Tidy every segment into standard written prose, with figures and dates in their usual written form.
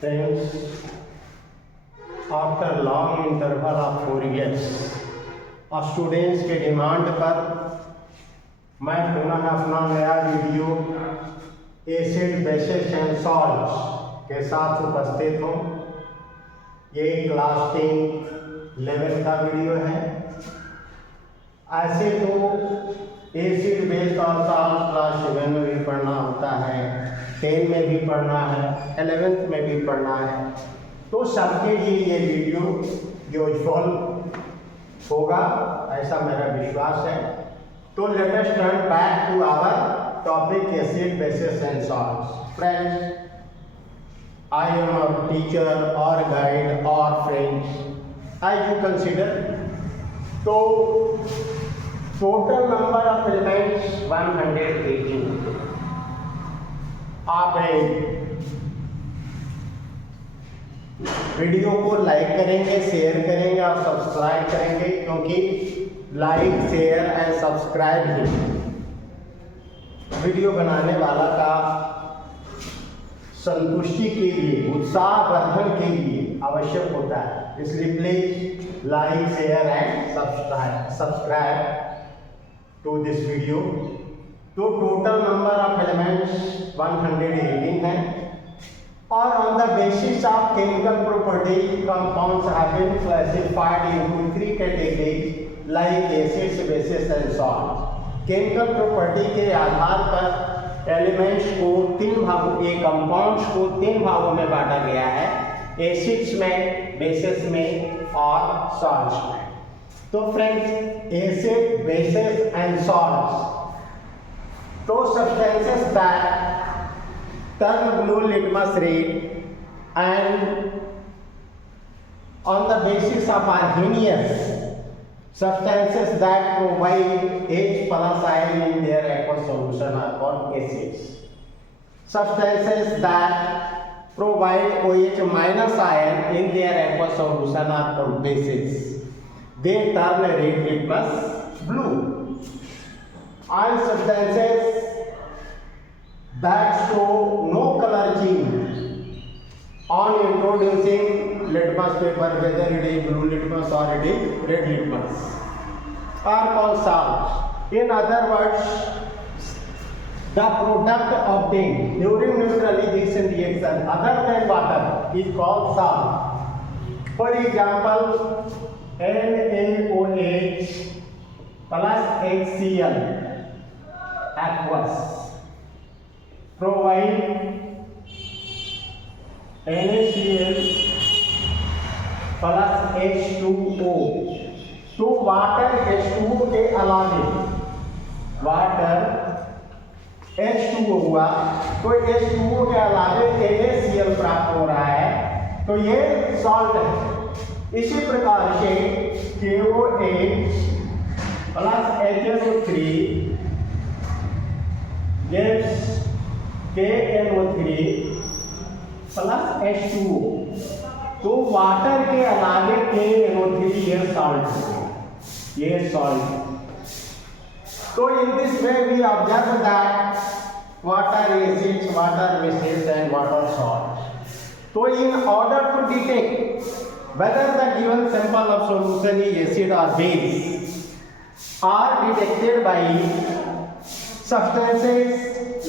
Friends, after long interval of 4 years, students के demand पर मैं पुनः अपना नया video acid bases and salts के साथ उपस्थित हूँ। ये क्लास 10 लेवल का वीडियो है। ऐसे तो एसिड बेस्ड और सॉल्ट क्लास 7 में भी पढ़ना होता है, 10 में भी पढ़ना है, 11th में भी पढ़ना है, तो सबके लिए ये वीडियो यूजफुल होगा ऐसा मेरा विश्वास है। तो let us turn back to our topic acid bases and salts. Friends, I am your teacher और गाइड और फ्रेंड्स एज यू कंसिडर। तो टोटल नंबर ऑफ एलिमेंट्स 118। आप वीडियो को लाइक करेंगे, शेयर करेंगे और सब्सक्राइब करेंगे, क्योंकि like share and subscribe he video बनाने वाला का संतुष्टि के लिए, उत्साहवर्धन के लिए आवश्यक होता है। इसलिए please like share and subscribe to this video. तो टोटल नंबर ऑफ एलिमेंट्स 118 है और on the basis of chemical property compounds have been classified into 3 categories like acids, bases and salts। Chemical property के आधार पर elements को 3 भागों, compounds को 3 भागों में बांटा गया है, एसिड्स में, बेसेस में और सॉल्ट्स में। तो friends, acid, bases and salts, तो substances that turn blue litmus red and on the basis of Arrhenius, substances that provide H+ ion in their aqueous solution are called acids। Substances that provide OH- ion in their aqueous solution are called bases। They turn red litmus blue। All substances that show no color change on introducing litmus paper, whether it is blue litmus or it is red litmus, are called salts। In other words, the product obtained during neutralization reaction other than water is called salt। For example, NaOH plus HCl aqueous provide NaCl plus H2O। तो water H2O के अलावे, water H2O हुआ तो H2O के अलावे NaCl प्राप्त हो रहा है, तो ये सॉल्ट है। इसी प्रकार से KOH plus HNO3 gives KNO3 plus H2O। तो वाटर के अलावे KNO3 ये सॉल्ट है, ये सॉल्ट। तो in this way we observe that water acids, water bases and water salt. तो in order to detect whether the given sample of solution is acid or base are detected by substances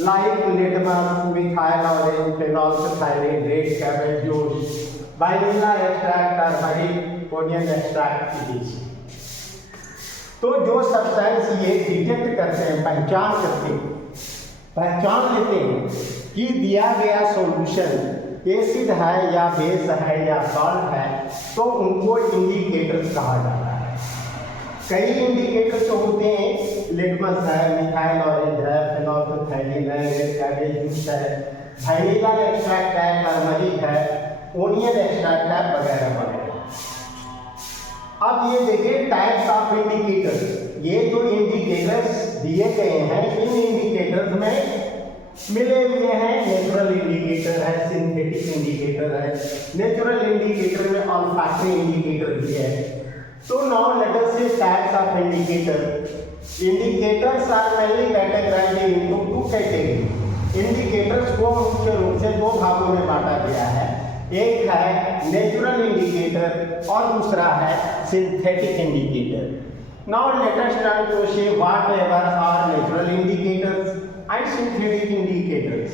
like litmus, methyl orange, phenolphthalein, red cabbage juice, vanilla extract, turmeric, onion extract etc। तो जो substance ये detect करते हैं, पहचान लेते हैं कि दिया गया सॉल्यूशन एसिड है या बेस है या सॉल्ट है, तो उनको इंडिकेटर्स कहा जाता है। कई इंडिकेटर्स होते हैं, लिटमस है, मिथाइल ऑरेंज है, फेनोल्फथैलीन है, रेड कैबेज जूस है, वैनिला एक्सट्रैक्ट है, टर्मरिक है, ओनियन एक्सट्रैक्ट है, वगैरह वगैरह। अब ये देखिए टाइप्स ऑफ इंडिकेटर्स। ये जो इंडिकेटर्स दिए गए हैं, इन इंडिकेटर्स में मिले हुए हैं नेचुरल इंडिकेटर है, सिंथेटिक इंडिकेटर है। नेचुरल इंडिकेटर में ऑल्फैक्टरी इंडिकेटर भी है। तो now let us see types of indicator. Indicators are mainly categorised into 2 category. Indicators को मुख्य रूप से 2 भागों में बांटा गया है। है नेचुरल इंडिकेटर और दूसरा है synthetic indicator. Now let us turn to see whatever are natural indicators and synthetic indicators.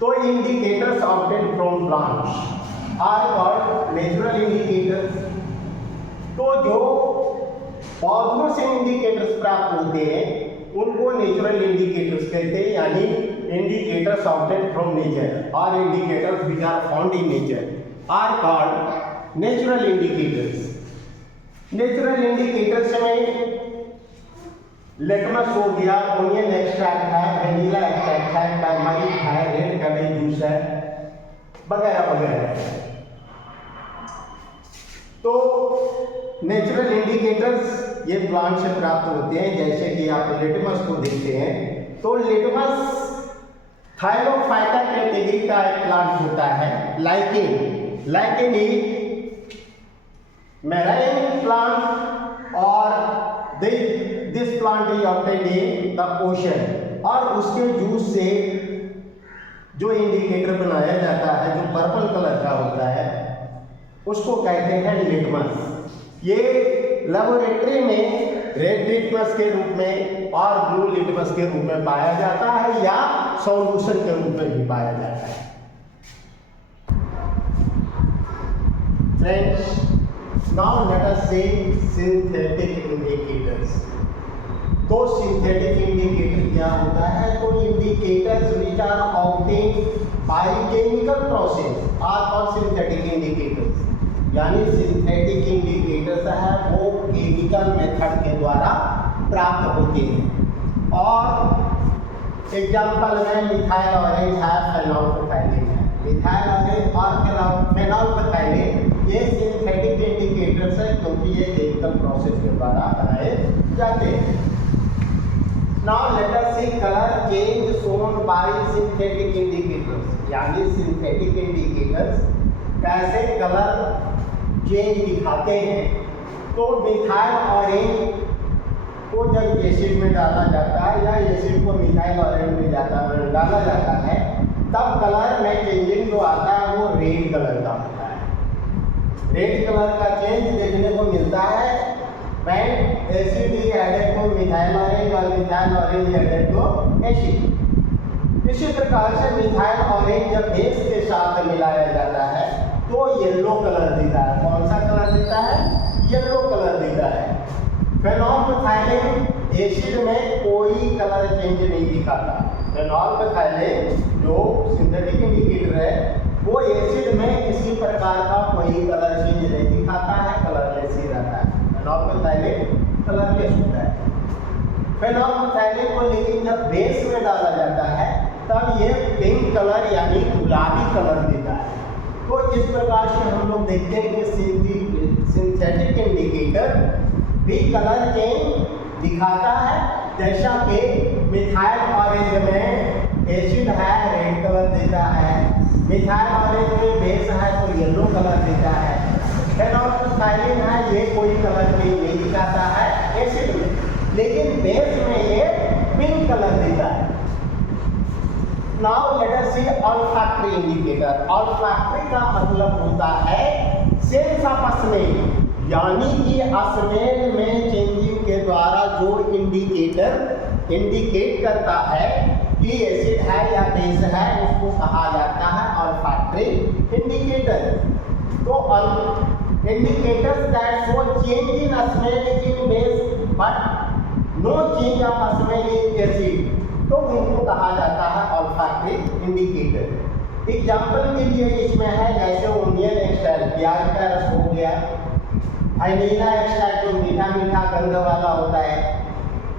तो indicators obtained from plants are called natural indicators. तो जो पौधों से इंडिकेटर्स प्राप्त होते हैं उनको नेचुरल इंडिकेटर्स कहते हैं, यानी इंडिकेटर्स ऑब्टेन्ड फ्रॉम नेचर और indicators which are found in nature are called natural indicators. Natural indicators में लिटमस हो गया, ओनियन एक्सट्रैक्ट है, वेनिला एक्सट्रैक्ट है, टर्मरिक है, रेड कैबेज जूस है, वगैरह वगैरह। तो नेचुरल इंडिकेटर्स ये प्लांट से प्राप्त होते हैं। जैसे कि आप लिटमस को देखते हैं तो लिटमस थाइलोफाइटा कैटेगरी का एक प्लांट होता है। लाइकेन इज मैराइन प्लांट और this plant is obtained in the ocean. और उसके जूस से जो इंडिकेटर बनाया जाता है जो पर्पल कलर का होता है उसको कहते हैं लिटमस। ये लेबोरेटरी में रेड लिटमस के रूप में और ब्लू लिटमस के रूप में पाया जाता है या सॉल्यूशन के रूप में भी पाया जाता है। Friends, now let us see synthetic indicators. तो सिंथेटिक इंडिकेटर क्या होता है? तो indicators which are obtained by chemical process are called synthetic indicators. यानी सिंथेटिक इंडिकेटर्स है वो केमिकल मेथड के द्वारा प्राप्त होते हैं। और एग्जाम्पल में मिथाइल ऑरेंज है, फेनोल्फथाइलिन है। मिथाइल ऑरेंज और फेनोल्फथाइलिन ये सिंथेटिक इंडिकेटर्स है क्योंकि ये केमिकल प्रोसेस के द्वारा बनाए जाते हैं। Now let us see colour change shown by synthetic indicators. यानी सिंथेटिक इंडिकेटर्स कैसे कलर चेंज दिखाते हैं। तो मिथाइल ऑरेंज को जब एसिड में डाला जाता है या एसिड को मिथाइल ऑरेंज में डाला जाता है तब कलर में चेंजिंग जो आता है वो रेड कलर का होता है। रेड कलर का चेंज देखने को मिलता है when acid is added to methyl orange और methyl orange added to acid. इसी प्रकार से मिथाइल ऑरेंज जब बेस के साथ मिलाया जाता है तो येलो कलर देता है। कौन सा कलर देता है? येलो कलर देता है। फेनोल्फथाइलिन एसिड में कोई कलर चेंज नहीं दिखाता। फेनोल्फथाइलिन जो सिंथेटिक इंडिकेटर है वो एसिड में किसी प्रकार का कोई कलर चेंज नहीं दिखाता है, कलरलेस ही रहता है। फेनोल्फथाइलिन कलरलेस होता है। फेनोल्फथाइलिन को लेकिन जब बेस में डाला जाता है तब ये पिंक कलर यानी गुलाबी कलर देता है। तो इस प्रकार से हम लोग देखते हैं कि सिंथेटिक इंडिकेटर भी कलर चेंज दिखाता है। जैसा कि मिथाइल ऑरेंज में एसिड है रेड कलर देता है, मिथाइल ऑरेंज में बेस है तो येलो कलर देता है। फेनोल्फथाइलिन है ये कोई कलर नहीं दिखाता है एसिड में, लेकिन बेस में ये पिंक कलर देता है। नाउ लेट अस सी ऑल्फैक्टरी इंडिकेटर। ऑल्फैक्टरी का मतलब होता है सेंस ऑफ स्मेल, यानी कि स्मेल में चेंजिंग के द्वारा जो इंडिकेटर इंडिकेट करता है कि एसिड है या बेस है उसको कहा जाता है ऑल्फैक्टरी इंडिकेटर। तो indicators that show change in smell in base but no change of smell in acid तो उनको कहा जाता है ऑल्फैक्टरी इंडिकेटर। एग्जाम्पल के लिए इसमें है जैसे ओनियन एक्सट्रैक्ट, प्याज का रस हो गया, वेनिला एक्सट्रैक्ट जो मीठा मीठा गंध वाला होता है।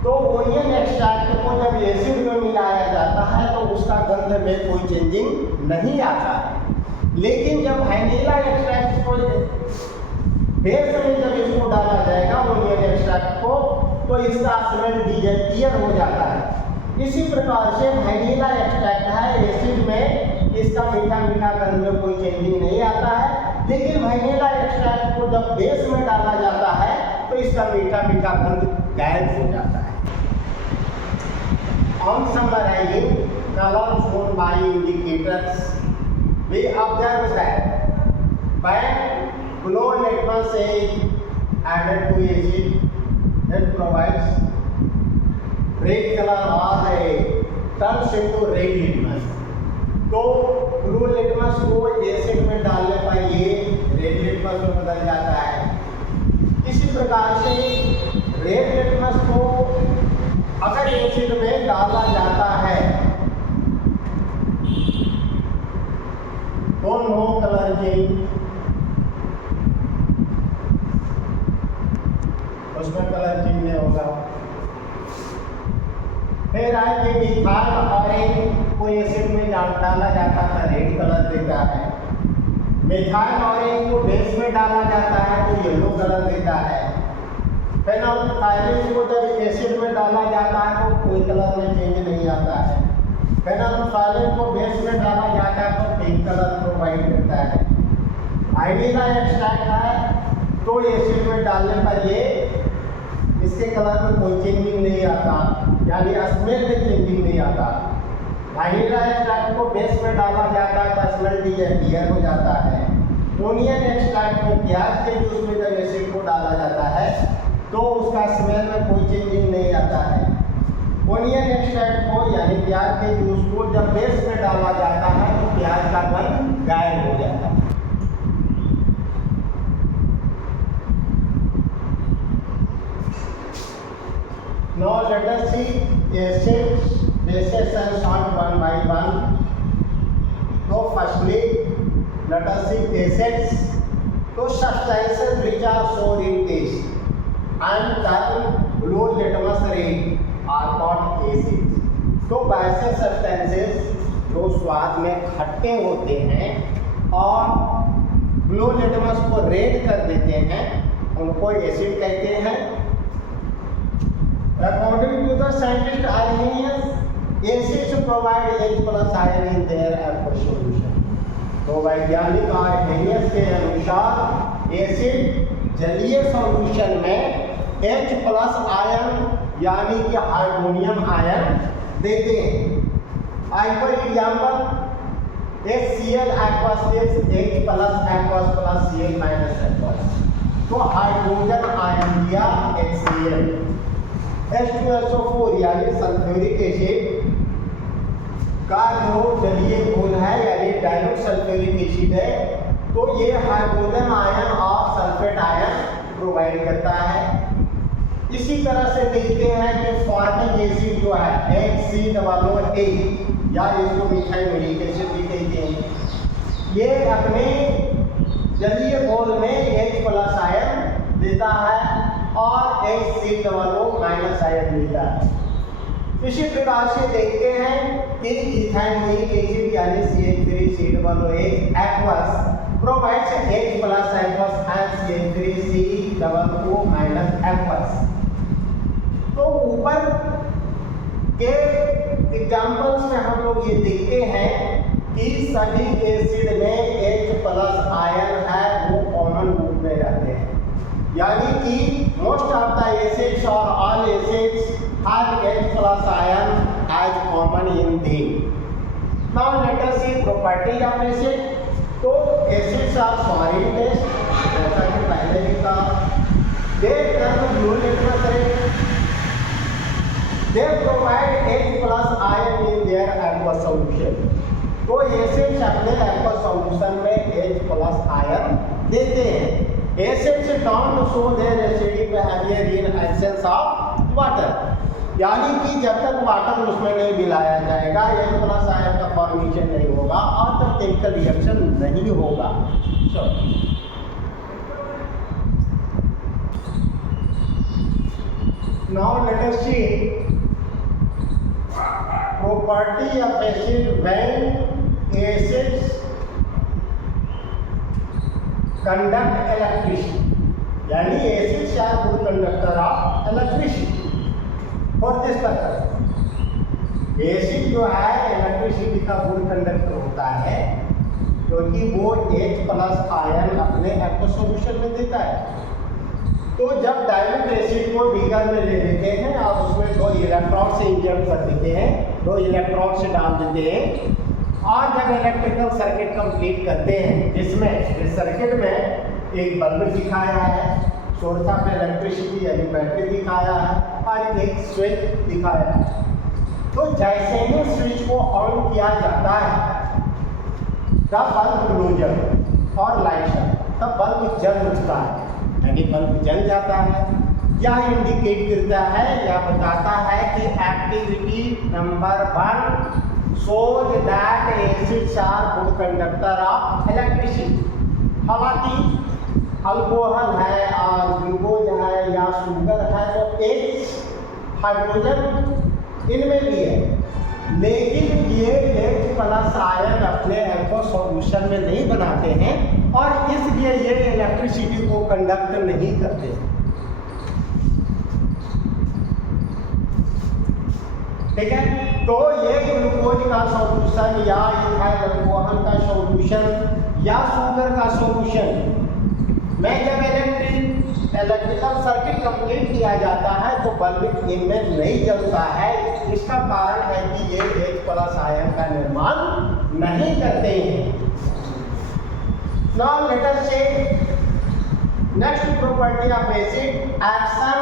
तो ओनियन एक्सट्रैक्ट को जब एसिड में मिलाया जाता है तो उसका गंध में कोई चेंजिंग नहीं आता है। लेकिन जब वेनिला एक्सट्रैक्ट को बेस में जब इसको डाला जाएगा ओनियन एक्सट्रैक्ट को तो इसका स्मेल डिसअपीयर हो जाता है। इसी प्रकार से वेनिला एक्सट्रैक्ट है एसिड में इसका मीठा मीठा गंध में कोई चेंजिंग नहीं आता है, लेकिन वेनिला एक्सट्रैक्ट को जब बेस में डाला जाता है तो इसका मीठा मीठा गंध गायब हो जाता है। On summarizing color shown by indicators, we observe that When blue litmus is added to acid, it provides red color or turns into red litmus. तो ब्लू लिटमस को एसिड में डालने पर ये रेड लिटमस में बदल जाता है। इसी प्रकार से रेड लिटमस को अगर एसिड में डाला जाता है तो नो कलर चेंज, उसमें कलर चेंज नहीं होगा। फिर आगे मिथाइल ऑरेंज को एसिड में डाला जाता था, रेड कलर देता है। मिथाइल ऑरेंज को बेस में डाला जाता है तो येलो कलर देता है। फेनोल्फथालीन को जब एसिड में डाला जाता है तो कोई कलर में चेंज नहीं आता है। फेनोल्फथालीन को बेस में डाला जाता है तो पिंक कलर प्रोवाइड करता है। आइडिला एक्सट्रैक्ट है तो एसिड में डालने पर ये इसके कलर में कोई चेंजिंग नहीं आता, यानी स्मेल में चेंजिंग नहीं आता। वानिला एक्सट्रैक्ट को बेस में डाला जाता है तो स्मेल डियर हो जाता है। ओनियन एक्सट्रैक्ट में प्याज के जूस में जब एसिड को डाला जाता है तो उसका स्मेल में कोई चेंजिंग नहीं आता है। ओनियन एक्सट्रैक्ट को यानी प्याज के जूस को जब बेस में डाला जाता है तो प्याज का रंग गायब हो जाता है। Now let us see acids, bases and salt one by one. So firstly, let us see acids. So substances which are sour in taste and turn blue litmus red are called acids. तो वैसे substances जो स्वाद में खट्टे होते हैं और blue litmus को रेड कर देते हैं उनको एसिड कहते हैं। According to the scientist Arrhenius, acids provide H+ ion in their aqueous solution. तो वैज्ञानिक आर्हेनियस के अनुसार एसिड जलीय सॉल्यूशन में H+ आयन यानी कि हाइड्रोनियम आयन देते हैं। For example HCl aqueous gives H+ aqueous plus Cl minus aqueous, तो हाइड्रोजन आयन दिया HCl। H2SO4 यानी सल्फ्यूरिक एसिड का जो जलीय घोल है यानी डाइल्यूट सल्फ्यूरिक एसिड है तो ये हाइड्रोजन आयन और सल्फेट आयन प्रोवाइड करता है। इसी तरह से देखते हैं कि फॉर्मिक एसिड जो है HCOA या इसको मिथाइलोनिक एसिड भी कहते हैं, ये अपने जलीय घोल में H+ आयन देता है और HCOO माइनस आयन मिलता है। इसी प्रकार से देखते हैं कि इथाइलोनिक एसिड यानी CH3COOH aqueous provides H+ aqueous and CH3COO minus aqueous। तो ऊपर के एग्जाम्पल्स में हम लोग ये देखते हैं कि सभी एसिड में H+ आयन है वो कॉमन ग्रुप में रहते हैं, यानी कि most of the acids or all acids have H+ ion as common in them. Now let us see properties of acid. तो acids are sour in taste, जैसा कि पहले भी कहा। They turn blue litmus red. They provide H+ ion in their aqueous solution. तो acids अपने aqueous solution में H+ ion देते हैं। Acids don't show their acidic behavior in absence of water, यानी कि जब तक वाटर उसमें नहीं मिलाया जाएगा H+ आयन का फॉर्मेशन नहीं होगा और तब केमिकल रिएक्शन नहीं होगा। Now let us see property of acid when acids conduct electricity, यानी acids are good conductor of electricity। For this purpose acid जो है इलेक्ट्रिसिटी का गुड कंडक्टर होता है क्योंकि वो H+ आयन अपने एक्वस सॉल्यूशन में देता है। तो जब डाइल्यूट एसिड को बीकर में ले लेते हैं और उसमें 2 इलेक्ट्रोड से इंजेक्ट कर देते हैं, 2 इलेक्ट्रोड से डाल देते हैं और जब इलेक्ट्रिकल सर्किट कंप्लीट करते हैं, जिसमें इस सर्किट में एक बल्ब दिखाया है, सोर्स ऑफ इलेक्ट्रिसिटी यानी बैटरी दिखाया है और एक स्विच दिखाया है। तो जैसे ही स्विच को ऑन किया जाता है तब बल्ब ग्लोजर और लाइटर, तब बल्ब जल उठता है, यानी बल्ब जल जाता है। यह इंडिकेट करता है या बताता है कि activity number 1 shows that acids are good conductor of electricity। हालांकि अल्कोहल है और ग्लूकोज है या शुगर है तो H हाइड्रोजन इनमें भी है, लेकिन ये H+ आयन अपने एक्वा सॉल्यूशन में नहीं बनाते हैं और इसलिए ये इलेक्ट्रिसिटी को कंडक्ट नहीं करते। ठीक है, तो ये ग्लूकोज का सॉल्यूशन या इथाइल अल्कोहल का सॉल्यूशन या शुगर का सॉल्यूशन में जब इलेक्ट्रिकल सर्किट कंप्लीट किया जाता है तो बल्ब इनमें नहीं जलता है। इसका कारण है कि ये H+ आयन का निर्माण नहीं करते हैं। Now let us check next property of acid, action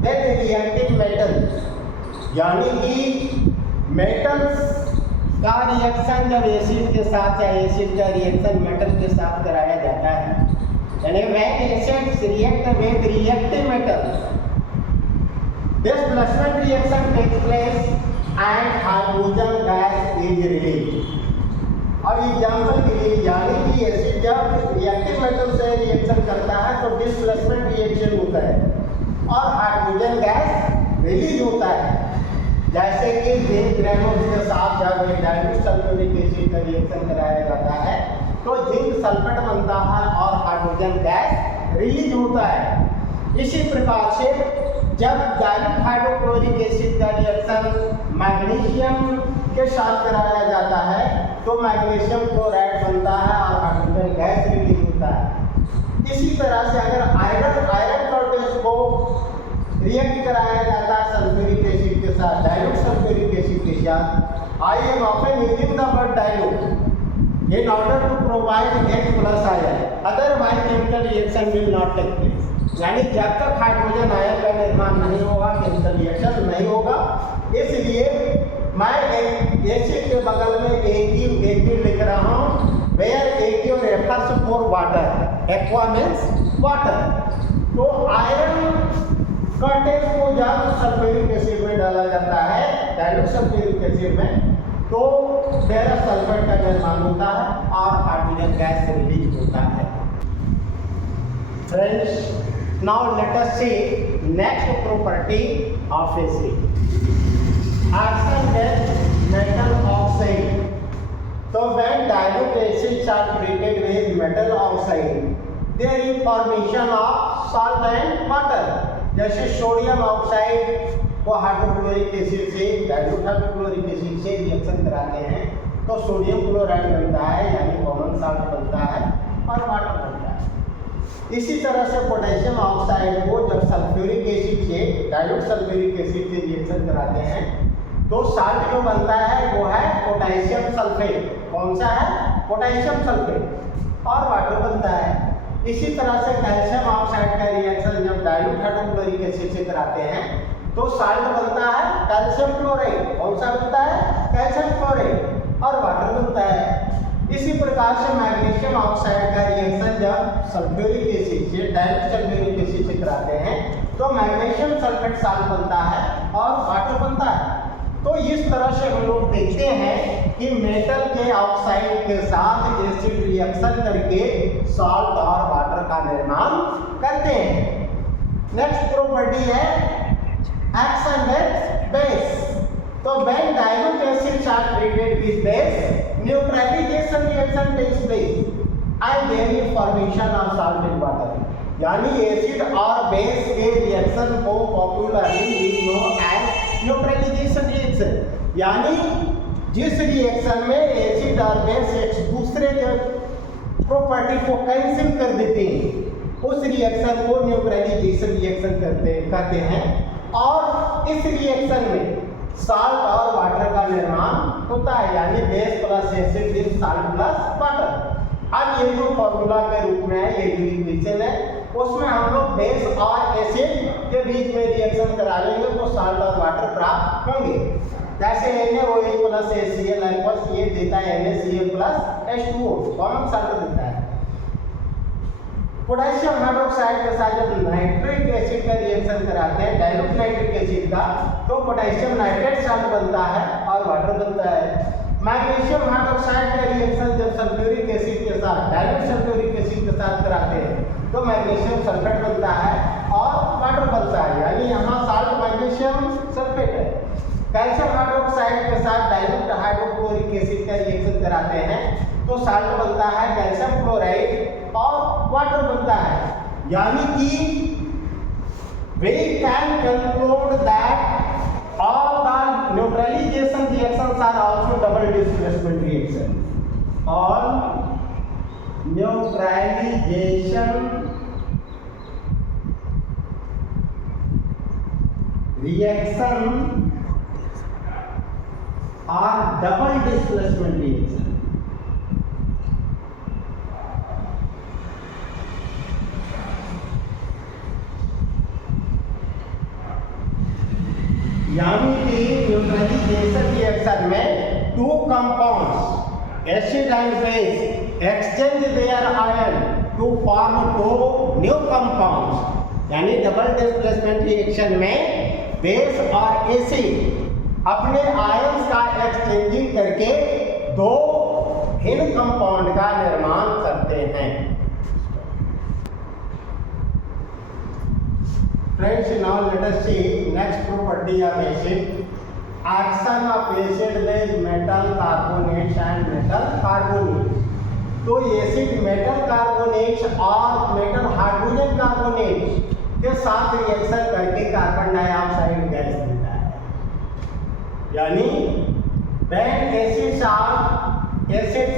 with reacting metals। यानी कि मेटल्स का रिएक्शन जब एसिड के साथ या एसिड का रिएक्शन मेटल के साथ कराया जाता है, यानी when acids react with reactive metals displacement reaction takes place and hydrogen gas is released. और एग्जांपल के लिए, यानी कि एसिड जब रिएक्टिव मेटल से रिएक्शन करता है तो डिस्प्लेसमेंट रिएक्शन होता है और हाइड्रोजन गैस रिलीज होता है। जैसे कि जिंक ग्रेनुल्स के साथ जब डाइल्यूट सल्फ्यूरिक एसिड का रिएक्शन कराया जाता है तो जिंक सल्फेट बनता है और हाइड्रोजन गैस रिलीज होता है। इसी प्रकार से जब डाइल्यूट हाइड्रोक्लोरिक एसिड का रिएक्शन मैग्नीशियम के साथ कराया जाता है तो मैग्नीशियम क्लोराइड बनता है और हाइड्रोजन गैस रिलीज होता है। इसी तरह से अगर आयरन टॉर्टेज को रिएक्ट कराया जाता है सल्फ्यूरिक एसिड के साथ, डाइल्यूट सल्फ्यूरिक एसिड के साथ, I am often using the word dilute in order to provide H+ ion, otherwise chemical reaction will not take place। यानी जब तक हाइड्रोजन आयन का निर्माण नहीं होगा केमिकल रिएक्शन नहीं होगा। इसलिए मैं एसिड के बगल में AQ लिख रहा हूँ, where AQ refers for water, aqua means water। तो आयरन कर्टेज को जब सल्फ्यूरिक एसिड में डाला जाता है, डाइल्यूट सल्फ्यूरिक एसिड में, तो फेरस सल्फेट का निर्माण होता है और हाइड्रोजन गैस रिलीज होता है। Friends, now let us see next property of acid, action with metal oxide. तो when dilute acids are treated with metal oxide there is formation of salt and water. जैसे sodium oxide को hydrochloric acid से dilute hydrochloric acid से reaction कराते हैं तो sodium chloride बनता है, यानी कॉमन सॉल्ट बनता है और वाटर बनता है। इसी तरह से पोटेशियम ऑक्साइड को जब सल्फ्यूरिक एसिड से डाइल्यूट सल्फ्यूरिक एसिड से रिएक्शन कराते हैं तो सॉल्ट जो बनता है वो है पोटेशियम सल्फेट। कौन सा है? Potassium sulphate. और वाटर बनता है। इसी तरह से कैल्शियम ऑक्साइड का रिएक्शन जब डाइल्यूट हाइड्रोक्लोरिक एसिड से कराते हैं तो सॉल्ट बनता है कैल्शियम क्लोराइड। कौन सा बनता है? Calcium chloride. और वाटर बनता है। इसी प्रकार से मैग्नीशियम ऑक्साइड का रिएक्शन जब सल्फ्यूरिक एसिड से डाइल्यूट सल्फ्यूरिक एसिड से कराते हैं तो मैग्नीशियम सल्फेट सॉल्ट बनता है और वाटर बनता है। तो इस तरह से हम लोग देखते हैं कि मेटल के ऑक्साइड के साथ एसिड रिएक्शन करके सॉल्ट और वाटर का निर्माण करते हैं। नेक्स्ट प्रॉपर्टी है एक्शन विद बेस। तो when dilute acids are treated with base neutralisation reaction takes place and there is formation of salt in water. यानी एसिड और बेस के रिएक्शन को popularly we know as neutralisation reaction. यानी जिस reaction में acid और base एक दूसरे के प्रॉपर्टी को कैंसिल कर देते हैं उस रिएक्शन को न्यूट्रलाइजेशन रिएक्शन कहते हैं। और इस रिएक्शन में साल्ट और वाटर का निर्माण होता है, यानी base plus acid is salt plus water. अब ये जो फॉर्मूला के रूप में है, ये जो इक्वेशन है, उसमें हम लोग बेस और एसिड के बीच में रिएक्शन करा लेंगे तो साल्ट और वाटर प्राप्त होंगे। जैसे NaOH प्लस HCl इक्वल्स ये देता है NaCl plus H2O, common salt देता है। पोटेशियम हाइड्रोक्साइड के साथ जब नाइट्रिक एसिड का रिएक्शन कराते हैं, डाइल्यूट नाइट्रिक एसिड का, तो पोटेशियम नाइट्रेट साल्ट बनता है और वाटर बनता है। मैग्नीशियम हाइड्रोक्साइड का रिएक्शन जब सल्फ्यूरिक एसिड के साथ, डाइल्यूट सल्फ्यूरिक एसिड के साथ कराते हैं, तो मैग्नीशियम सल्फेट बनता है और वाटर बनता है, यानी यहाँ साल्ट मैग्नीशियम सल्फेट है। कैल्शियम हाइड्रोक्साइड के साथ डाइल्यूट हाइड्रोक्लोरिक एसिड का रिएक्शन कराते हैं तो साल्ट बनता है कैल्शियम क्लोराइड और वाटर बनता है, यानी कि we can conclude that all the neutralization reactions are also double displacement reaction. All neutralization reaction are double displacement reaction. यानी कि न्यूट्रलाइजेशन रिएक्शन में two compounds acid and base exchange their ion to form two new compounds, यानी double displacement reaction में base और acid अपने ions का exchanging करके दो भिन्न कंपाउंड का निर्माण करते हैं। Friends, now let us see next property of acid. Action of acid with metal carbonates and metal carbonates. तो एसिड मेटल कार्बोनेट्स और मेटल हाइड्रोजन कार्बोनेट्स के साथ रिएक्शन करके कार्बन डाइऑक्साइड गैस देता है, यानी when acids are acid